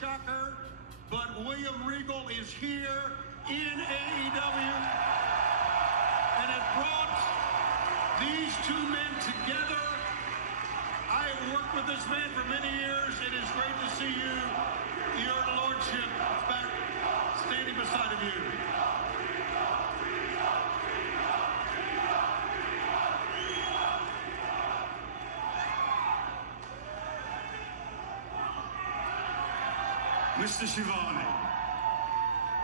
shocker, but William Regal is here in AEW, and it brought these two men together. I have worked with this man for many years. It is great to see you, your lordship, back standing beside of you. Mr. Shivani,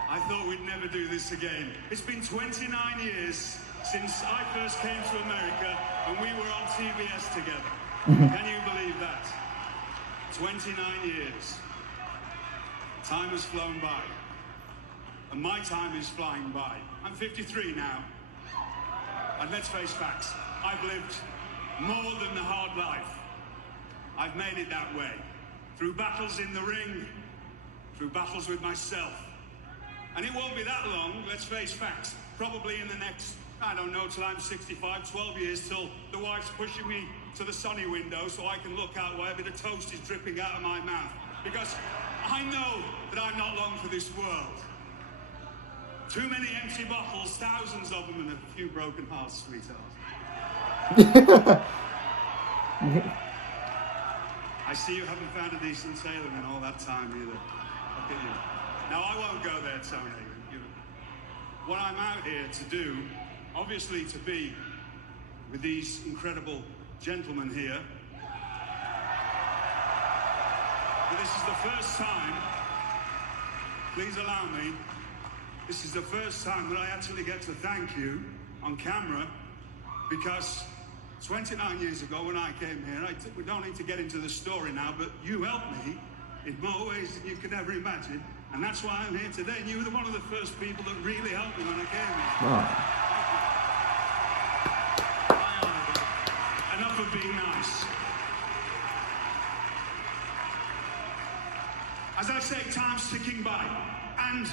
I thought we'd never do this again. It's been 29 years since I first came to America and we were on TBS together. Can you believe that? 29 years. Time has flown by. And my time is flying by. I'm 53 now. And let's face facts, I've lived more than the hard life. I've made it that way. Through battles in the ring, through battles with myself. And it won't be that long, let's face facts. Probably in the next, I don't know, till I'm 65, 12 years, till the wife's pushing me to the sunny window so I can look out while a bit of toast is dripping out of my mouth. Because I know that I'm not long for this world. Too many empty bottles, thousands of them, and a few broken hearts, sweetheart. I see you haven't found a decent sailor in all that time either. Look at you. Now, I won't go there, Tony. What I'm out here to do, obviously to be with these incredible gentlemen here. But this is the first time, please allow me, this is the first time that I actually get to thank you on camera, because 29 years ago when I came here, we don't need to get into the story now, but you helped me in more ways than you could ever imagine. And that's why I'm here today. And you were one of the first people that really helped me when I came here. Wow. Enough of being nice. As I say, time's ticking by. And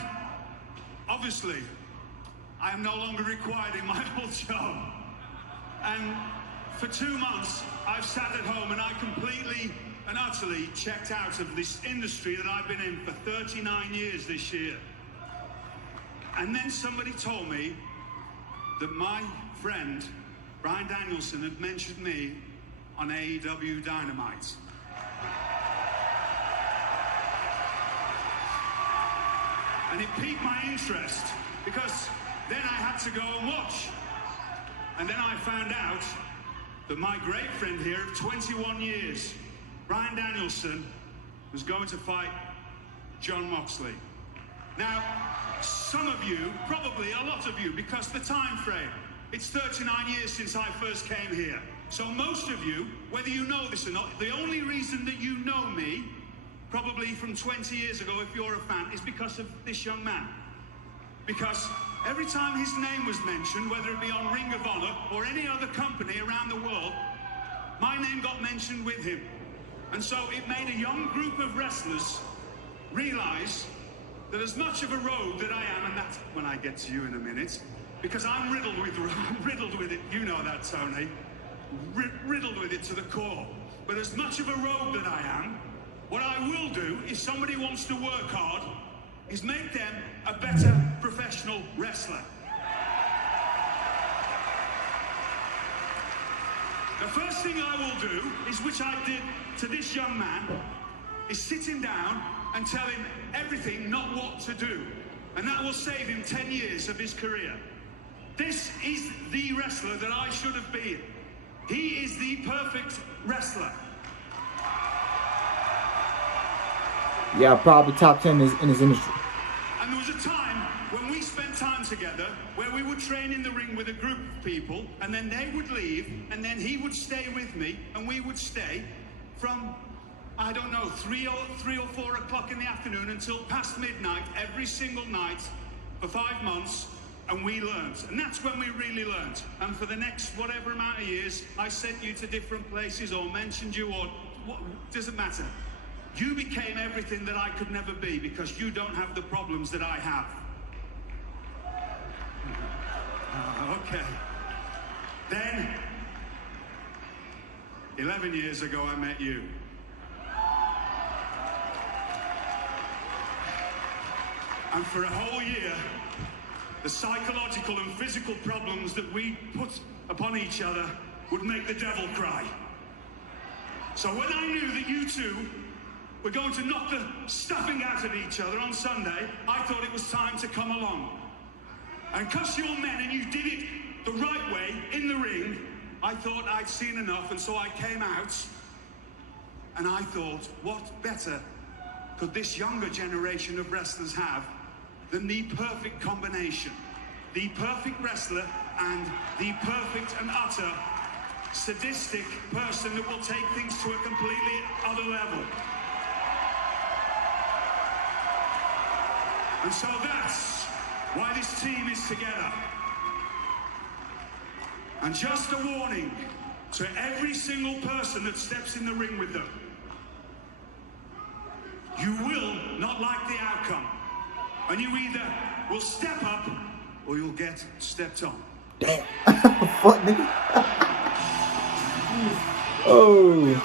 obviously, I am no longer required in my old job. And for 2 months, I've sat at home and I completely and utterly checked out of this industry that I've been in for 39 years this year. And then somebody told me that my friend, Bryan Danielson, had mentioned me on AEW Dynamite. And it piqued my interest, because then I had to go and watch. And then I found out that my great friend here of 21 years, Bryan Danielson, was going to fight Jon Moxley. Now, some of you, probably a lot of you, because the time frame, it's 39 years since I first came here. So most of you, whether you know this or not, the only reason that you know me, probably from 20 years ago if you're a fan, is because of this young man. Because every time his name was mentioned, whether it be on Ring of Honor or any other company around the world, my name got mentioned with him. And so it made a young group of wrestlers realize that as much of a rogue that I am, and that's when I get to you in a minute, because I'm riddled with it, you know that, Tony, riddled with it to the core. But as much of a rogue that I am, what I will do, if somebody wants to work hard, is make them a better professional wrestler. The first thing I will do, is which I did to this young man, is sit him down and tell him everything, not what to do. And that will save him 10 years of his career. This is the wrestler that I should have been. He is the perfect wrestler. Yeah, probably top 10 in his industry. And there was a time when we spent time together where we would train in the ring with a group of people, and then they would leave, and then he would stay with me, and we would stay from, I don't know, 3 or 4 o'clock in the afternoon until past midnight every single night for 5 months, and we learned. And that's when we really learned. And for the next whatever amount of years, I sent you to different places or mentioned you, or doesn't matter. You became everything that I could never be, because you don't have the problems that I have. Okay. Then, 11 years ago, I met you. And for a whole year, the psychological and physical problems that we put upon each other would make the devil cry. So when I knew that you two were going to knock the stuffing out of each other on Sunday, I thought it was time to come along. And because you're men and you did it the right way in the ring, I thought I'd seen enough, and so I came out and I thought, what better could this younger generation of wrestlers have than the perfect combination? The perfect wrestler and the perfect and utter sadistic person that will take things to a completely other level. And so that's why this team is together. And just a warning to every single person that steps in the ring with them. You will not like the outcome. And you either will step up or you'll get stepped on. Damn. Fuck, nigga. Oh.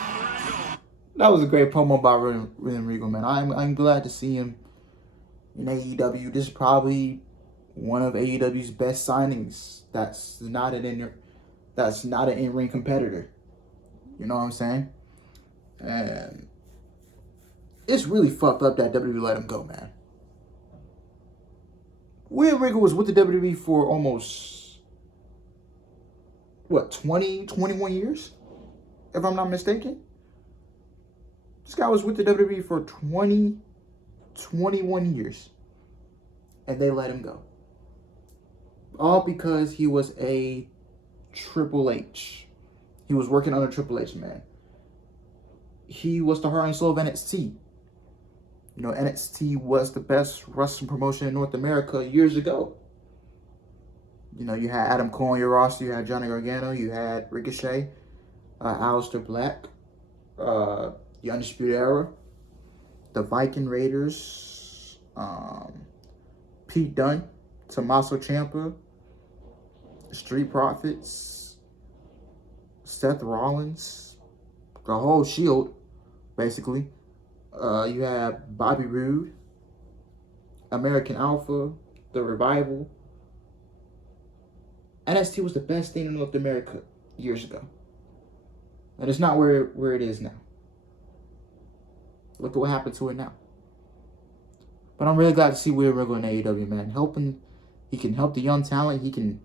That was a great promo by Regal, man. I'm glad to see him in AEW. This is probably one of AEW's best signings. That's not an in-ring competitor. You know what I'm saying? And it's really fucked up that WWE let him go, man. William Regal was with the WWE for almost, what, 21 years? If I'm not mistaken. This guy was with the WWE for 21 years. And they let him go. All because he was a Triple H. He was working under Triple H, man. He was the heart and soul of NXT. You know, NXT was the best wrestling promotion in North America years ago. You know, you had Adam Cole on your roster, you had Johnny Gargano, you had Ricochet, Aleister Black, the Undisputed Era, the Viking Raiders, Pete Dunne, Tommaso Ciampa, Street Profits, Seth Rollins, the whole Shield, basically. You have Bobby Roode, American Alpha, The Revival. NXT was the best thing in North America years ago. And it's not where it is now. Look at what happened to it now. But I'm really glad to see William Regal in AEW, man. He can help the young talent. He can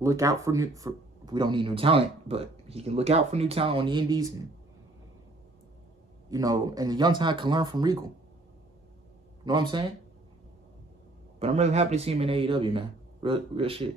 look out for we don't need new talent, but he can look out for new talent on the indies, and you know, and the young talent can learn from Regal. You know what I'm saying? But I'm really happy to see him in AEW, man. Real shit.